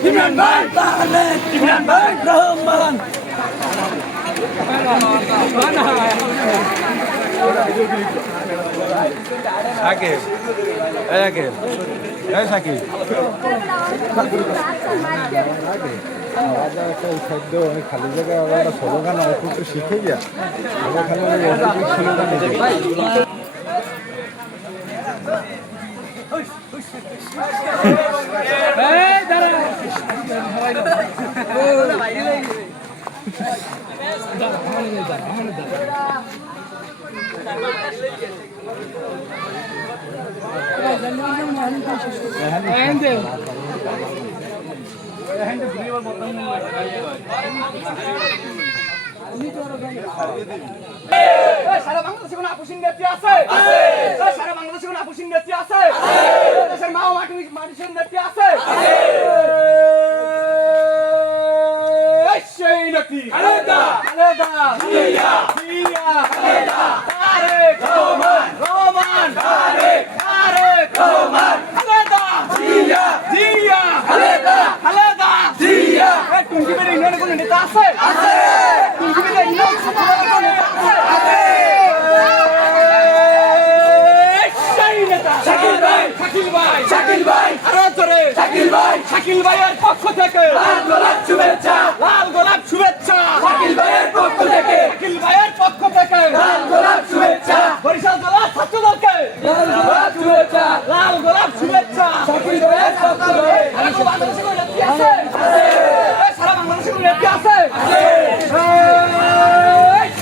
ইমরান ভাই তাহলেদ ইমরান ভাই রহমান সাকিব সাকিব এই সাকিব খাদ্য অনেক খালি জায়গায় একটা স্লোগান অল্প একটু শিখে গিয়া স্লোগান সারা বাংলাদেশে কোন আপুসিন নেত্রী আছে? সারা বাংলাদেশে কোন আপুসিন নেত্রী আছে? দেশের মা ও মানুষের নেত্রী আছে? সেই নেত্রী খালেদা খালেদা জিয়া জিয়া খালেদা তারেক রহমান রহমান তারেক তারেক রহমান খালেদা জিয়া জিয়া খালেদা খালেদা জিয়া এই টুঙ্গিবের ইউনিয়নে কোন নেতা আছে? আছে টুঙ্গিবের ইউনিয়ন ছাত্রদলের কোন নেতা আছে? আছে সেই নেতা শাকিল ভাই শাকিল ভাই শাকিল ভাই আরো জোরে শাকিল ভাই শাকিল ভাইয়ের পক্ষ থেকে লাল গোলাপ শুভেচ্ছা লাল গোলাপ শুভেচ্ছা শাকিল ভাইয়ের পক্ষ থেকে শাকিল ভাইয়ের পক্ষ থেকে লাল গোলাপ শুভেচ্ছা বরিশাল জেলা ছাত্রদলকে লাল গোলাপ শুভেচ্ছা লাল গোলাপ শুভেচ্ছা শাকিল ভাইয়ের পক্ষ থেকে সারা বাংলাদেশে কোন নেত্রী আছে? আছে সারা বাংলাদেশে কোন নেত্রী আছে? আছে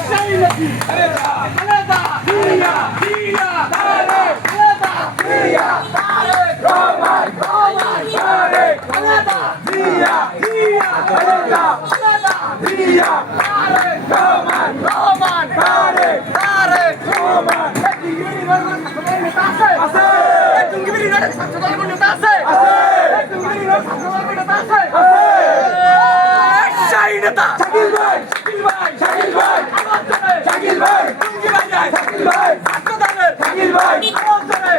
সেই নেত্রী খালেদা জিয়া জিয়া তারেক খালেদা জিয়া তারেক রহমান রহমান তারেক খালেদা জিয়া জিয়া খালেদা খালেদা জিয়া তারেক রহমান রহমান তারেক তারেক রহমান টুঙ্গিবির ইউনিয়নের ছাত্রদলের কোন নেতা আছে? আছে টুঙ্গিবির ইউনিয়নের ছাত্রদলের কোন নেতা আছে? আছে সেই নেতা শাকিল ভাই শাকিল ভাই শাকিল ভাই শাকিল ভাই টুঙ্গি ভাই শাকিল ভাই ছাত্রদলের শাকিল ভাই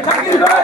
শাকিল ভাই